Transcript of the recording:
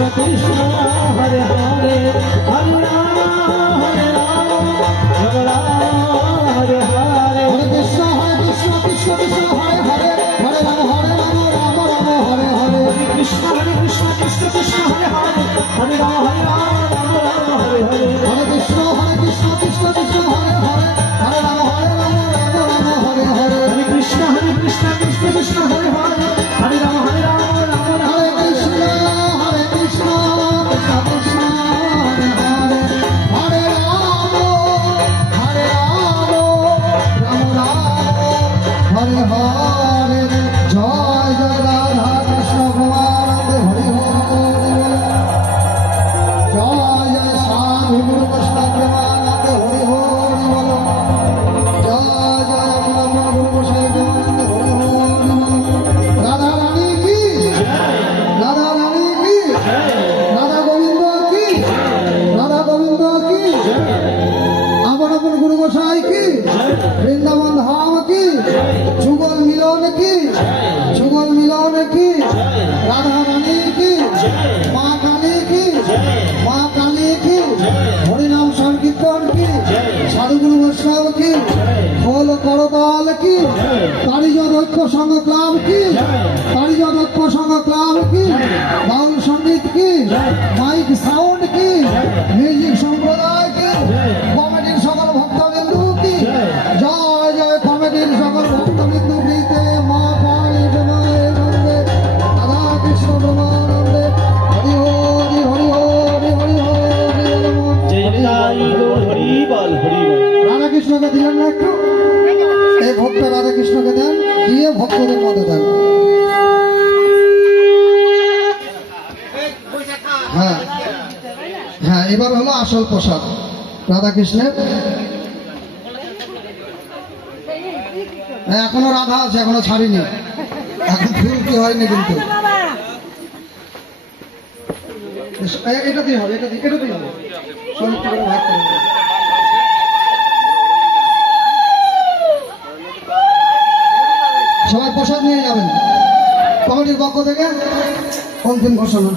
कृष्ण हरे हरे हरे राम हरे हरे हरे कृष्ण कृष्ण कृष्ण हरे हरे हरे राम राम राम हरे हरे हरे कृष्ण कृष्ण कृष्ण हरे हरे हरे राम राम हरे हरे हरे कृष्ण कृष्ण कृष्ण हरे हरे हरे राम हरे हरे हरे कृष्ण कृष्ण कृष्ण हरे हरे हरे राम हरे कृष्ण कृष्ण कृष्ण हरे हरे हरे राम राम राम हरे हरे जय जय राधा कृष्ण भगवान हरि हरि जय जय साधु गुरु कृष्ण प्रेमानंद हरि हरि बोलो जय जय ब्रह्म गुरु गोसाई प्रेमानंद हरि हरि राधा रानी की राधा रानी की राधा गोविंद की राधा गोविंद की अपन अपन गुरु गोसाई की वृंदावन धाम की जुगल मिलन की राधा रानी की माँ काली की हरिनाम संकीर्तन की साधु गुरु वैष्णव की फल करताल की कारीगर ऐक्य संघ क्लब की बाउल संगीत की माइक साउंड की म्यूजिक संप्रदाय की कमेटिर सकल भक्तबिंदु की जय जय कमेटिर सकल भक्तबिंदु प्रीते माँ काली प्रेमाय नंदे राधा कृष्ण प्रेमानंदे हरि हरि हरि हरि हरि हरि राधा कृष्ण के दिलेन ना एकटू এই ভক্ত রাধা কৃষ্ণকে দেন দিয়ে ভক্তদের মধ্যে দেন হ্যাঁ হ্যাঁ এবার হলো আসল প্রসাদ রাধা কৃষ্ণের এখনো রাধা আছে এখনো ছাড়িনি এখন ফুলকি হয়নি কিন্তু এটাতেই হবে এটাতেই হবে সব ভাগ করে সবাই প্রসাদ নিয়ে যাবেন কমিটির পক্ষ থেকে অন্তিম ঘোষণা